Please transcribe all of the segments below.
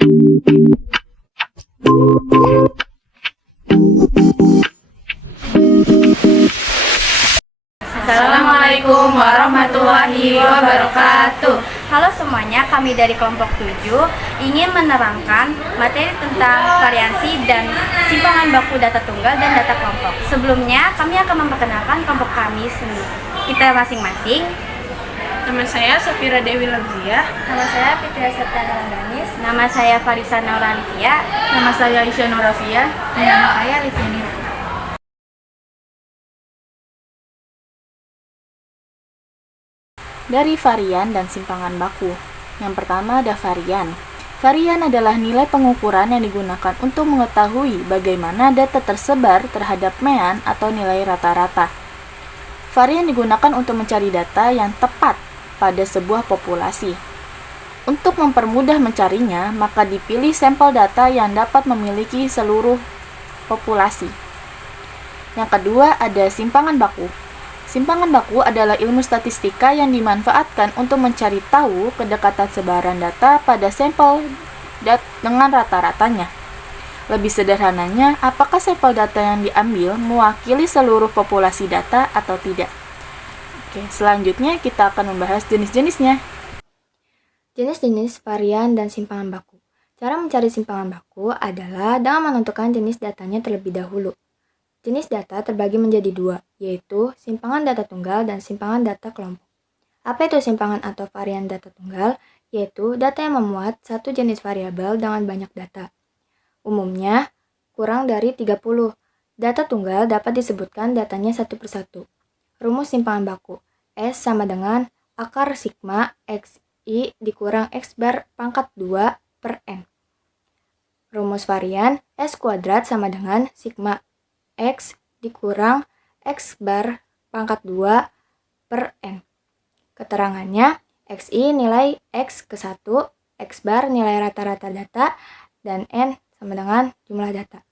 Assalamualaikum warahmatullahi wabarakatuh. Halo semuanya, kami dari kelompok 7 ingin menerangkan materi tentang variansi dan simpangan baku data tunggal dan data kelompok. Sebelumnya, kami akan memperkenalkan kelompok kami sendiri, kita masing-masing. Nama saya Safira Dewi Labzia. Nama saya Fitria Septiana Ganis. Nama saya Farisa Nauralivia. Nama saya Isya Nurafia. Dan nama saya Liviani. Dari varian dan simpangan baku. Yang pertama ada varian. Varian adalah nilai pengukuran yang digunakan untuk mengetahui bagaimana data tersebar terhadap mean atau nilai rata-rata. Varian digunakan untuk mencari data yang tepat pada sebuah populasi. Untuk mempermudah mencarinya, maka dipilih sampel data yang dapat memiliki seluruh populasi. Yang kedua ada simpangan baku. Simpangan baku adalah ilmu statistika yang dimanfaatkan untuk mencari tahu kedekatan sebaran data pada sampel dengan rata-ratanya. Lebih sederhananya, apakah sampel data yang diambil mewakili seluruh populasi data atau tidak. Oke, selanjutnya kita akan membahas jenis-jenisnya. Jenis-jenis varian dan simpangan baku. Cara mencari simpangan baku adalah dengan menentukan jenis datanya terlebih dahulu. Jenis data terbagi menjadi dua, yaitu simpangan data tunggal dan simpangan data kelompok. Apa itu simpangan atau varian data tunggal? Yaitu data yang memuat satu jenis variabel dengan banyak data. Umumnya, kurang dari 30. Data tunggal dapat disebutkan datanya satu persatu. Rumus simpangan baku. S sama dengan akar sigma XI dikurang X bar pangkat 2 per N. Rumus varian S kuadrat sama dengan sigma X dikurang X bar pangkat 2 per N. Keterangannya, XI nilai X ke 1, X bar nilai rata-rata data, dan N sama dengan jumlah data.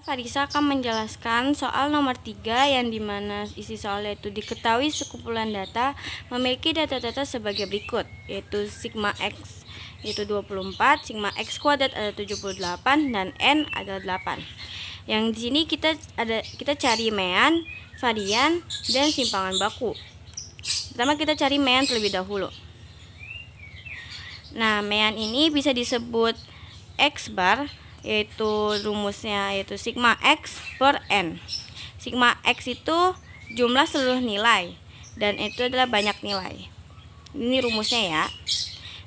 Farisa akan menjelaskan soal nomor 3 yang dimana isi soalnya itu diketahui sekumpulan data memiliki data-data sebagai berikut, yaitu sigma X yaitu 24, sigma X kuadrat ada 78, dan N adalah 8. Yang di sini kita cari mean, varian, dan simpangan baku. Pertama kita cari mean terlebih dahulu. Nah, mean ini bisa disebut X bar, yaitu rumusnya yaitu sigma X per N. Sigma X itu jumlah seluruh nilai, dan itu adalah banyak nilai. Ini rumusnya ya.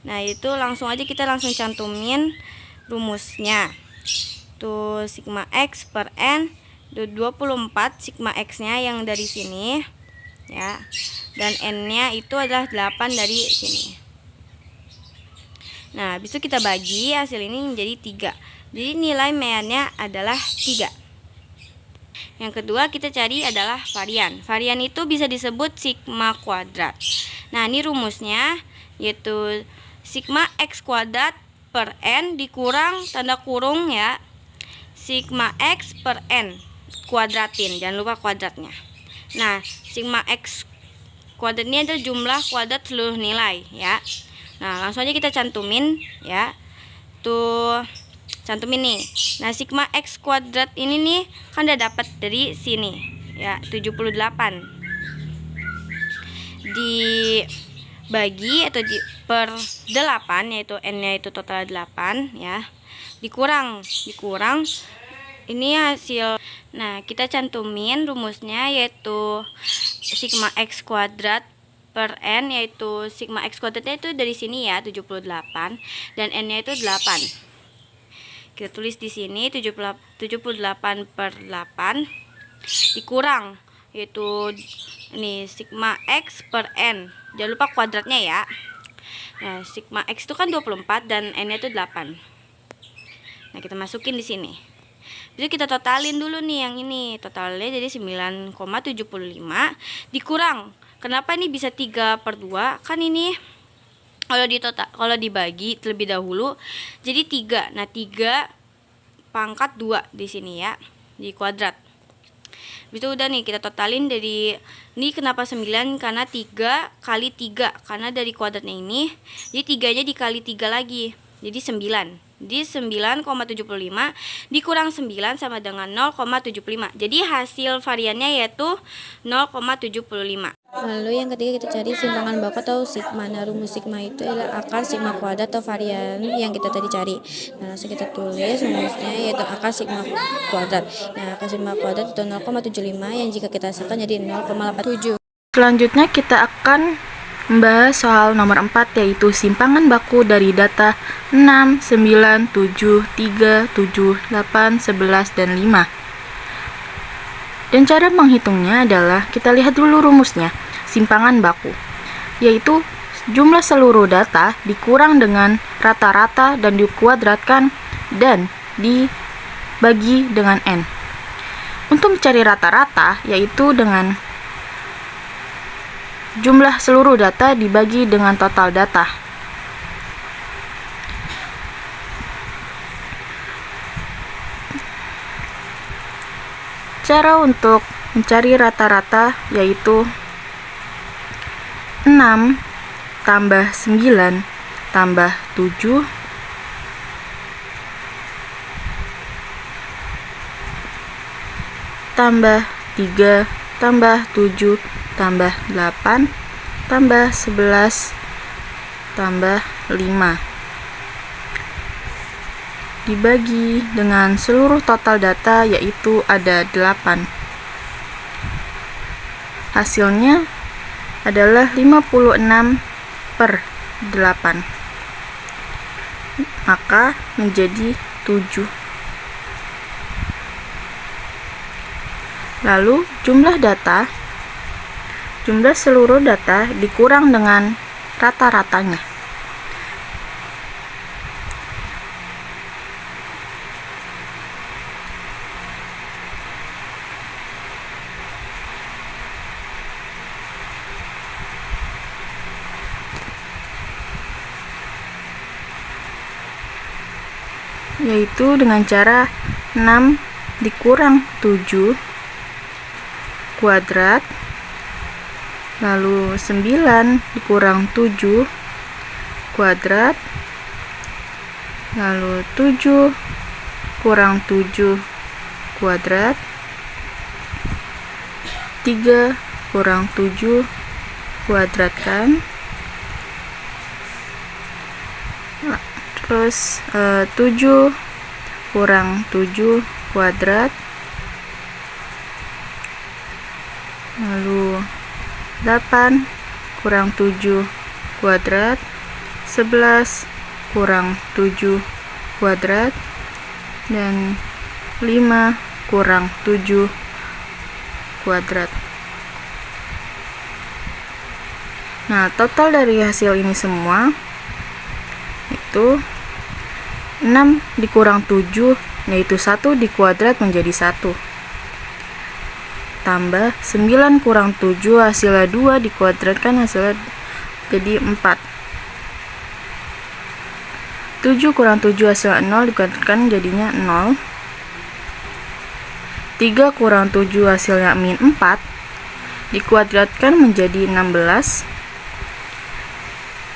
Nah, itu langsung aja kita langsung cantumin rumusnya. Tuh sigma X per N 24 sigma X-nya yang dari sini ya. Dan N-nya itu adalah 8 dari sini. Nah, habis itu kita bagi hasil ini menjadi 3. Jadi nilai meannya adalah 3. Yang kedua kita cari adalah varian. Varian itu bisa disebut sigma kuadrat. Nah, ini rumusnya yaitu sigma X kuadrat per N dikurang tanda kurung ya, sigma X per N kuadratin, jangan lupa kuadratnya. Nah, sigma X kuadrat ini adalah jumlah kuadrat seluruh nilai ya. Nah, langsung aja kita cantumin ya. Tuh, cantumin nih. Nah, sigma X kuadrat ini nih kan udah dapat dari sini ya, 78. Dibagi atau per 8, yaitu N-nya itu total 8 ya. Dikurang ini hasil. Nah, kita cantumin rumusnya yaitu sigma X kuadrat per N, yaitu sigma X kuadratnya itu dari sini ya 78 dan N-nya itu 8. Kita tulis di sini 78 per 8 dikurang yaitu ini sigma X per N. Jangan lupa kuadratnya ya. Nah, sigma X itu kan 24 dan N-nya itu 8. Nah, kita masukin di sini. Jadi kita totalin dulu nih yang ini. Totalnya jadi 9,75 dikurang. Kenapa ini bisa 3/2? Kan ini kalau dibagi terlebih dahulu jadi 3. Nah, 3 pangkat 2 di sini ya, di kuadrat. Habis itu udah nih kita totalin dari ini kenapa 9 karena 3 kali 3 karena dari kuadratnya ini jadi 3-nya dikali 3 lagi jadi 9. Jadi 9,75 dikurang 9 sama dengan 0,75. Jadi hasil variannya yaitu 0,75. Lalu yang ketiga kita cari simpangan baku atau sigma. Nah, rumus sigma itu adalah akar sigma kuadrat atau varian yang kita tadi cari. Nah, langsung kita tulis rumusnya yaitu akar sigma kuadrat. Nah, akar sigma kuadrat itu 0,75 yang jika kita hasilkan jadi 0,87. Selanjutnya kita akan membahas soal nomor 4 yaitu simpangan baku dari data 6, 9, 7, 3, 7, 8, 11, dan 5. Dan cara menghitungnya adalah kita lihat dulu rumusnya. Simpangan baku yaitu jumlah seluruh data dikurang dengan rata-rata dan dikuadratkan dan dibagi dengan N. Untuk mencari rata-rata yaitu dengan jumlah seluruh data dibagi dengan total data. Cara untuk mencari rata-rata yaitu 6 tambah 9 tambah 7 tambah 3 tambah 7 tambah 8 tambah 11 tambah 5 dibagi dengan seluruh total data yaitu ada 8. Hasilnya adalah 56/8, maka menjadi 7. Lalu jumlah seluruh data dikurang dengan rata-ratanya. Yaitu dengan cara 6 dikurang 7 kuadrat, lalu 9 dikurang 7 kuadrat, lalu 7 kurang 7 kuadrat, 3 kurang 7 kuadratkan, terus 7 kurang 7 kuadrat, lalu 8 kurang 7 kuadrat, 11 kurang 7 kuadrat, dan 5 kurang 7 kuadrat. Nah, total dari hasil ini semua itu 6 dikurang 7 yaitu 1 dikuadrat menjadi 1 tambah 9 kurang 7 hasilnya 2 dikuadratkan hasilnya jadi 4. 7 kurang 7 hasilnya 0 dikuadratkan jadinya 0. 3 kurang 7 hasilnya min 4 dikuadratkan menjadi 16.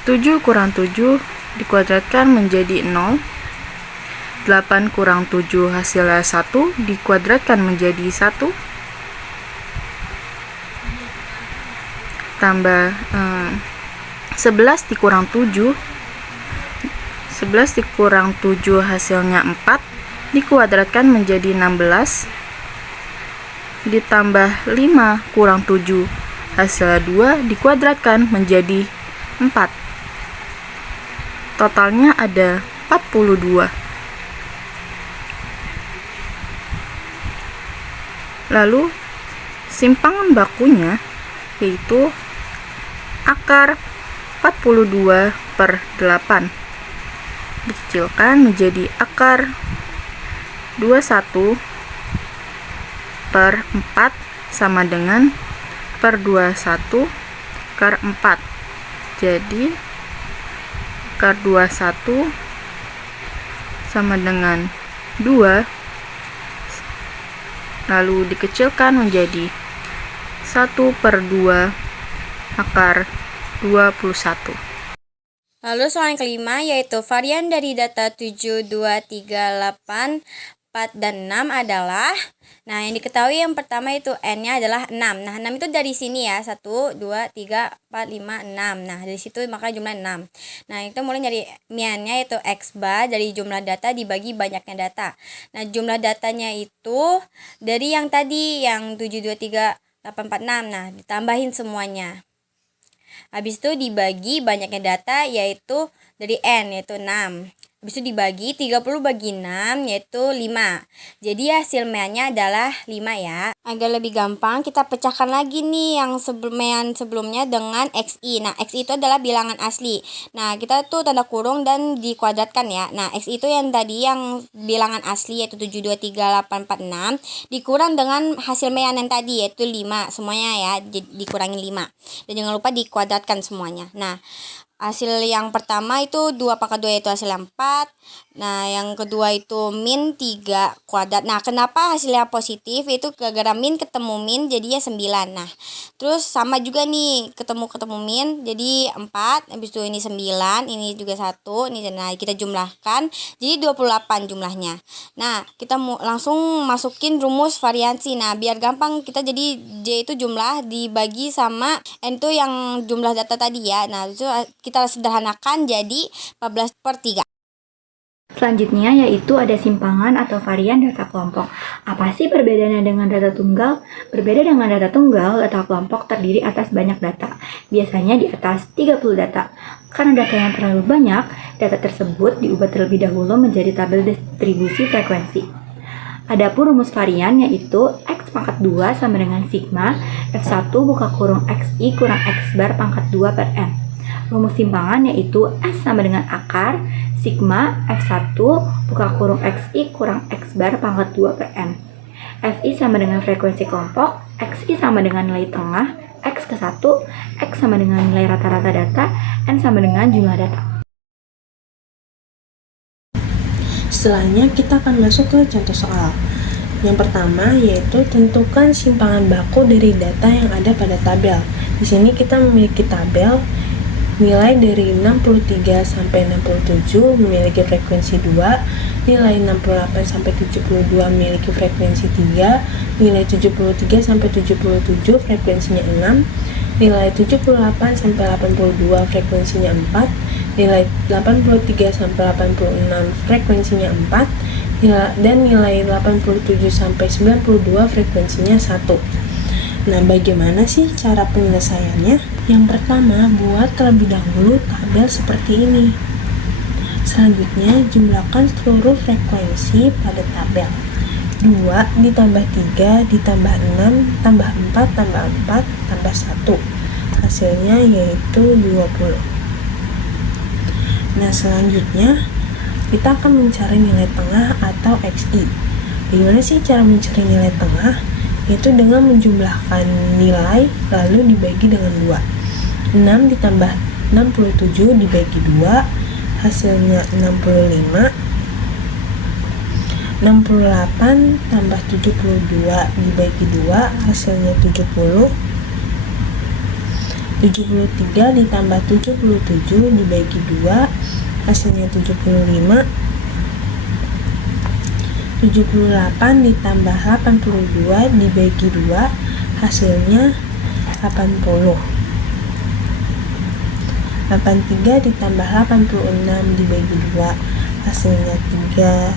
7 kurang 7 dikuadratkan menjadi 0. 8 kurang 7 hasilnya 1 dikuadratkan menjadi 1. Tambah 11 dikurang 7. 11 dikurang 7 hasilnya 4 dikuadratkan menjadi 16. Ditambah 5 kurang 7 hasilnya 2 dikuadratkan menjadi 4. Totalnya ada 42. Lalu simpangan bakunya yaitu akar 42/8 dikecilkan menjadi akar 21/4 sama dengan per 21/4. Jadi akar 21 sama dengan 2 lalu dikecilkan menjadi 1/2 akar 21. Lalu soal yang kelima yaitu varian dari data 7, 2, 3, 8, 4, dan 6 adalah, nah yang diketahui yang pertama itu N-nya adalah 6. Nah 6 itu dari sini ya, 1, 2, 3, 4, 5, 6. Nah dari situ maka jumlah 6. Nah itu mulai dari N-nya yaitu X bar dari jumlah data dibagi banyaknya data. Nah jumlah datanya itu dari yang tadi yang 7, 2, 3, 8, 4, 6. Nah ditambahin semuanya. Habis itu dibagi banyaknya data yaitu dari N yaitu 6. Habis itu dibagi 30 bagi 6 yaitu 5. Jadi hasil meannya adalah 5 ya. Agar lebih gampang kita pecahkan lagi nih yang mean sebelumnya dengan XI. Nah XI itu adalah bilangan asli. Nah kita tuh tanda kurung dan dikuadratkan ya. Nah XI itu yang tadi yang bilangan asli yaitu 7, 2, 3, 8, 4, 6 dikurang dengan hasil mean yang tadi yaitu 5 semuanya ya, dikurangin 5. Dan jangan lupa dikuadratkan semuanya. Nah hasil yang pertama itu 2 pangkat 2 yaitu hasil yang 4. Nah yang kedua itu min 3 kuadrat. Nah kenapa hasilnya positif? Itu gara-gara min ketemu min jadinya 9. Nah terus sama juga nih ketemu min jadi 4. Habis itu ini 9, ini juga 1. Nah kita jumlahkan jadi 28 jumlahnya. Nah kita langsung masukin rumus variansi. Nah biar gampang kita jadi J itu jumlah dibagi sama N itu yang jumlah data tadi ya. Nah itu kita sederhanakan jadi 14/3. Selanjutnya yaitu ada simpangan atau varian data kelompok. Apa sih perbedaannya dengan data tunggal? Berbeda dengan data tunggal, data kelompok terdiri atas banyak data, biasanya di atas 30 data. Karena data yang terlalu banyak, data tersebut diubah terlebih dahulu menjadi tabel distribusi frekuensi. Adapun rumus varian yaitu X pangkat 2 sama dengan sigma F1 buka kurung XI kurang X bar pangkat 2 per N. Rumus simpangan yaitu S sama dengan akar sigma F1 buka kurung XI kurang X bar pangkat 2 per N. FI sama dengan frekuensi kelompok, XI sama dengan nilai tengah, X ke 1, X sama dengan nilai rata-rata data, N sama dengan jumlah data. Setelahnya kita akan masuk ke contoh soal. Yang pertama yaitu tentukan simpangan baku dari data yang ada pada tabel. Di sini kita memiliki tabel nilai dari 63 sampai 67 memiliki frekuensi 2, nilai 68 sampai 72 memiliki frekuensi 3, nilai 73 sampai 77 frekuensinya 6, nilai 78 sampai 82 frekuensinya 4, nilai 83 sampai 86 frekuensinya 4, dan nilai 87 sampai 92 frekuensinya 1. Nah, bagaimana sih cara penyelesaiannya? Yang pertama, buat terlebih dahulu tabel seperti ini. Selanjutnya, jumlahkan seluruh frekuensi pada tabel. 2 ditambah 3 ditambah 6 tambah 4 tambah 4 tambah 1. Hasilnya yaitu 20. Nah, selanjutnya kita akan mencari nilai tengah atau XI. Bagaimana sih cara mencari nilai tengah? Yaitu dengan menjumlahkan nilai lalu dibagi dengan 2. 6 ditambah 67 dibagi 2 hasilnya 65. 68 tambah 72 dibagi 2 hasilnya 70. 73 ditambah 77 dibagi 2 hasilnya 75. 78 ditambah 82 dibagi 2 hasilnya 80. 83 ditambah 86 dibagi 2 hasilnya 3,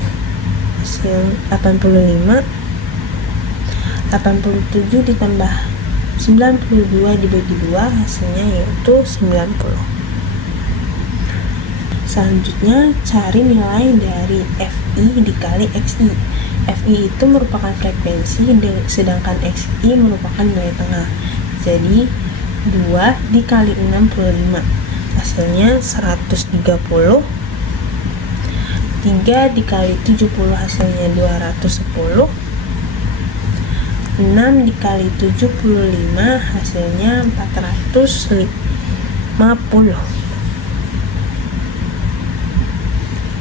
hasil 85. 87 ditambah 92 dibagi 2 hasilnya yaitu 90. Selanjutnya, cari nilai dari FI dikali XI. FI itu merupakan frekuensi, sedangkan XI merupakan nilai tengah. Jadi, 2 dikali 65. Hasilnya 130. 3 dikali 70 hasilnya 210. 6 dikali 75 hasilnya 450.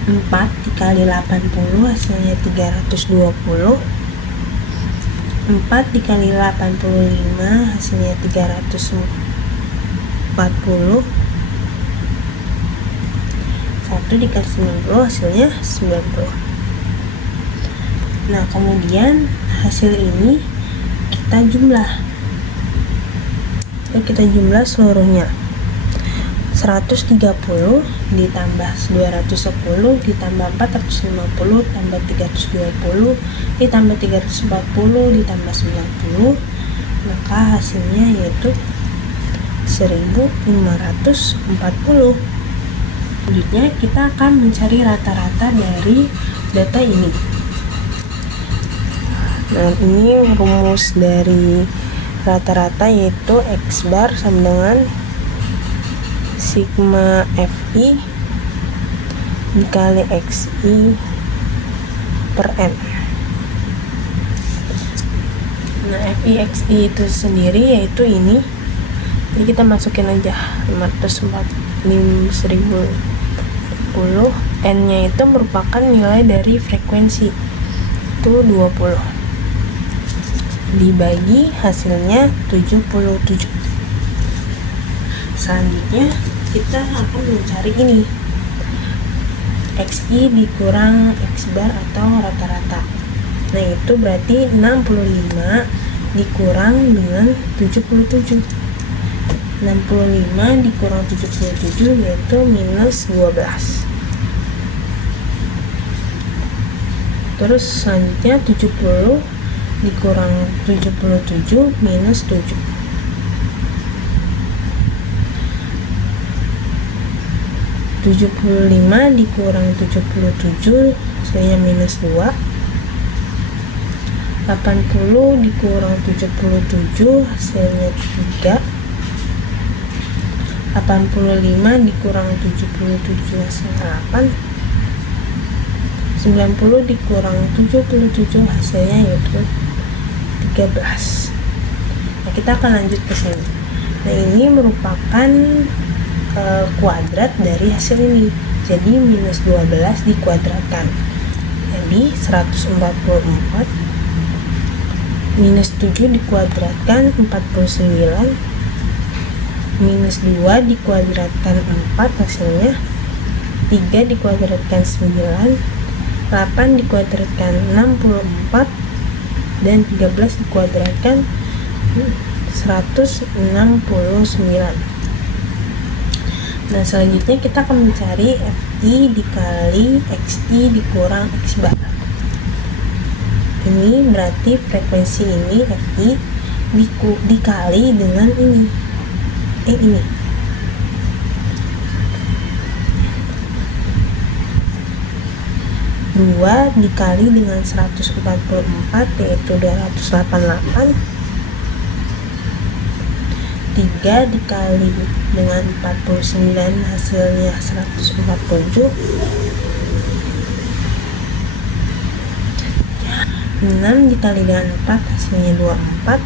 4 dikali 80 hasilnya 320. 4 dikali 85 hasilnya 340. 1 dikali 90 hasilnya 90. Nah, kemudian hasil ini kita jumlah. Kita jumlah seluruhnya. 130 ditambah 210 ditambah 450 tambah 320 ditambah 340 ditambah 90, maka hasilnya yaitu 1540. Selanjutnya kita akan mencari rata-rata dari data ini. Nah, ini rumus dari rata-rata yaitu X bar sama dengan sigma FI dikali XI per N. Nah, FI XI itu sendiri yaitu ini. Jadi kita masukin aja 540.010. N-nya itu merupakan nilai dari frekuensi. Itu 20. Dibagi hasilnya 77. Selanjutnya kita akan mencari ini, XI dikurang X bar atau rata-rata. Nah, itu berarti 65 dikurang dengan 77. 65 dikurang 77 yaitu minus 12. Terus selanjutnya 70 dikurang 77 minus 7. 75 dikurang 77 hasilnya minus 2. 80 dikurang 77 hasilnya 3. 85 dikurang 77 hasilnya 8. 90 dikurang 77 hasilnya yaitu 13. Nah, kita akan lanjut ke sini. Nah, ini merupakan kuadrat dari hasil ini. Jadi minus 12 dikuadratkan. Jadi 144 minus 7 dikuadratkan 49 minus 2 dikuadratkan 4 hasilnya 3 dikuadratkan 9, 8 dikuadratkan 64 dan 13 dikuadratkan 169. Nah, selanjutnya kita akan mencari FI dikali XI dikurang X bar. Ini berarti frekuensi ini FI dikali dengan ini. Ini 2 dikali dengan 144 yaitu 288. 3 dikali dengan 49 hasilnya 147. 6 dikali dengan 4 hasilnya 24.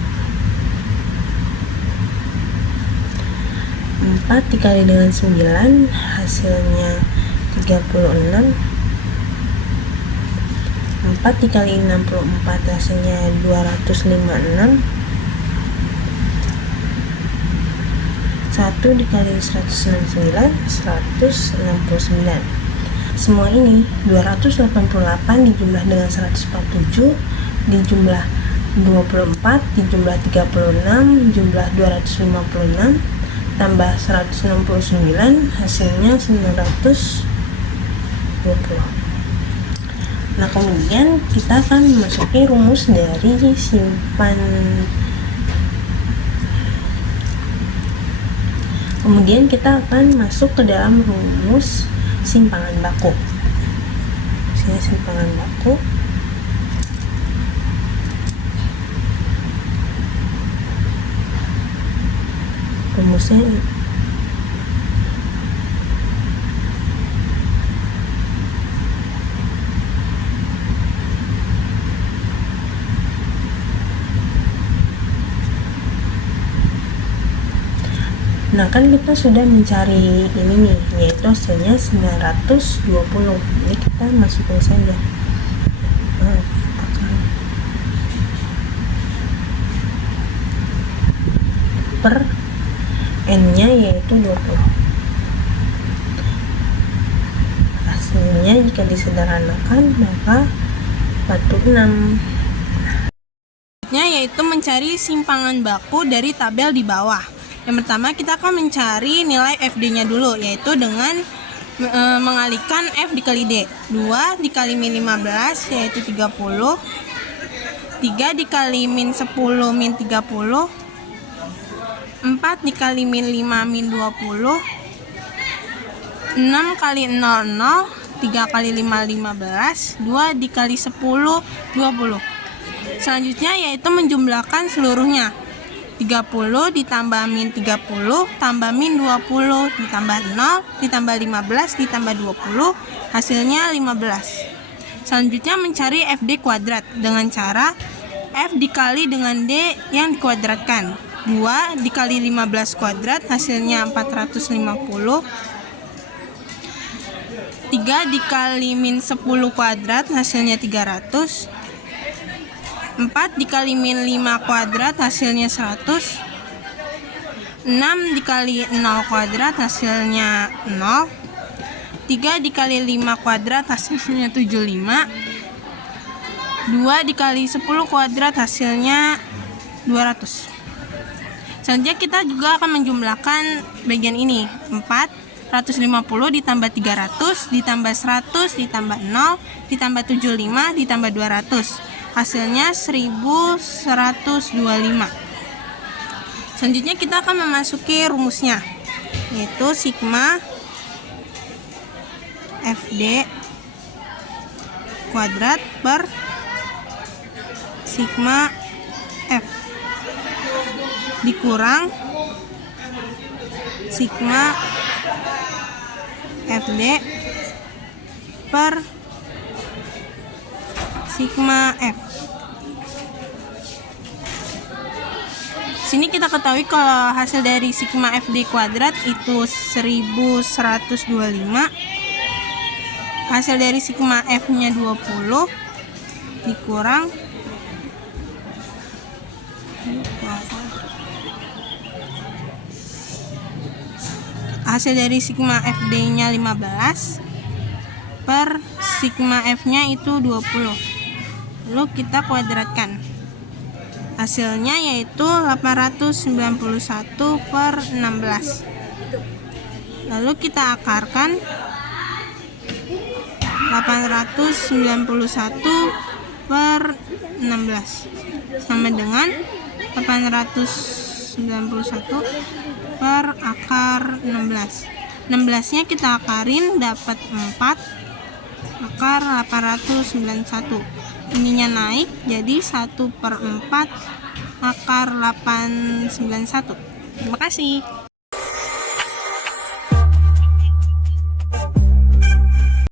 4 dikali dengan 9 hasilnya 36. 4 dikali 64 hasilnya 256. 1 dikali 169 169. Semua ini 288 dijumlah dengan 147 dijumlah 24 dijumlah 36 jumlah 256 tambah 169 hasilnya 920. Nah, kemudian kita akan memasuki rumus dari Kemudian kita akan masuk ke dalam rumus simpangan baku. Sini simpangan baku. Rumusnya Nah, kan kita sudah mencari ini nih, yaitu hasilnya 920. Jadi kita masukkan saja. per N-nya yaitu 20. Hasilnya jika disederhanakan maka 46. Yaitu mencari simpangan baku dari tabel di bawah. Yang pertama kita akan mencari nilai FD-nya dulu, yaitu dengan mengalihkan F dikali D. 2 dikali min 15 yaitu 30. 3 dikali min 10 min 30. 4 dikali min 5 min 20. 6 kali 0 0. 3 kali 5 15. 2 dikali 10 20. Selanjutnya yaitu menjumlahkan seluruhnya. 30 ditambah min 30 tambah min 20 ditambah 0 ditambah 15 ditambah 20 hasilnya 15. Selanjutnya mencari FD kuadrat dengan cara F dikali dengan D yang dikuadratkan. 2 dikali 15 kuadrat hasilnya 450. 3 dikali min 10 kuadrat hasilnya 300. 4 dikali min 5 kuadrat hasilnya 100. 6 dikali 0 kuadrat hasilnya 0. 3 dikali 5 kuadrat hasilnya 75. 2 dikali 10 kuadrat hasilnya 200. Selanjutnya kita juga akan menjumlahkan bagian ini. 450 ditambah 300 ditambah 100 ditambah 0 ditambah 75 ditambah 200. Hasilnya 1125. Selanjutnya kita akan memasuki rumusnya, yaitu sigma FD kuadrat per sigma F dikurang sigma FD per sigma F. Sini kita ketahui kalau hasil dari sigma FD kuadrat itu 1125. Hasil dari sigma F-nya 20 dikurang hasil dari sigma FD-nya 15 per sigma F-nya itu 20. Lalu kita kuadratkan. Hasilnya yaitu 891 per 16. Lalu kita akarkan 891 per 16 sama dengan 891 per akar 16. 16-nya kita akarin dapat 4 akar 891. Ininya naik jadi 1/4 akar 891. Terima kasih.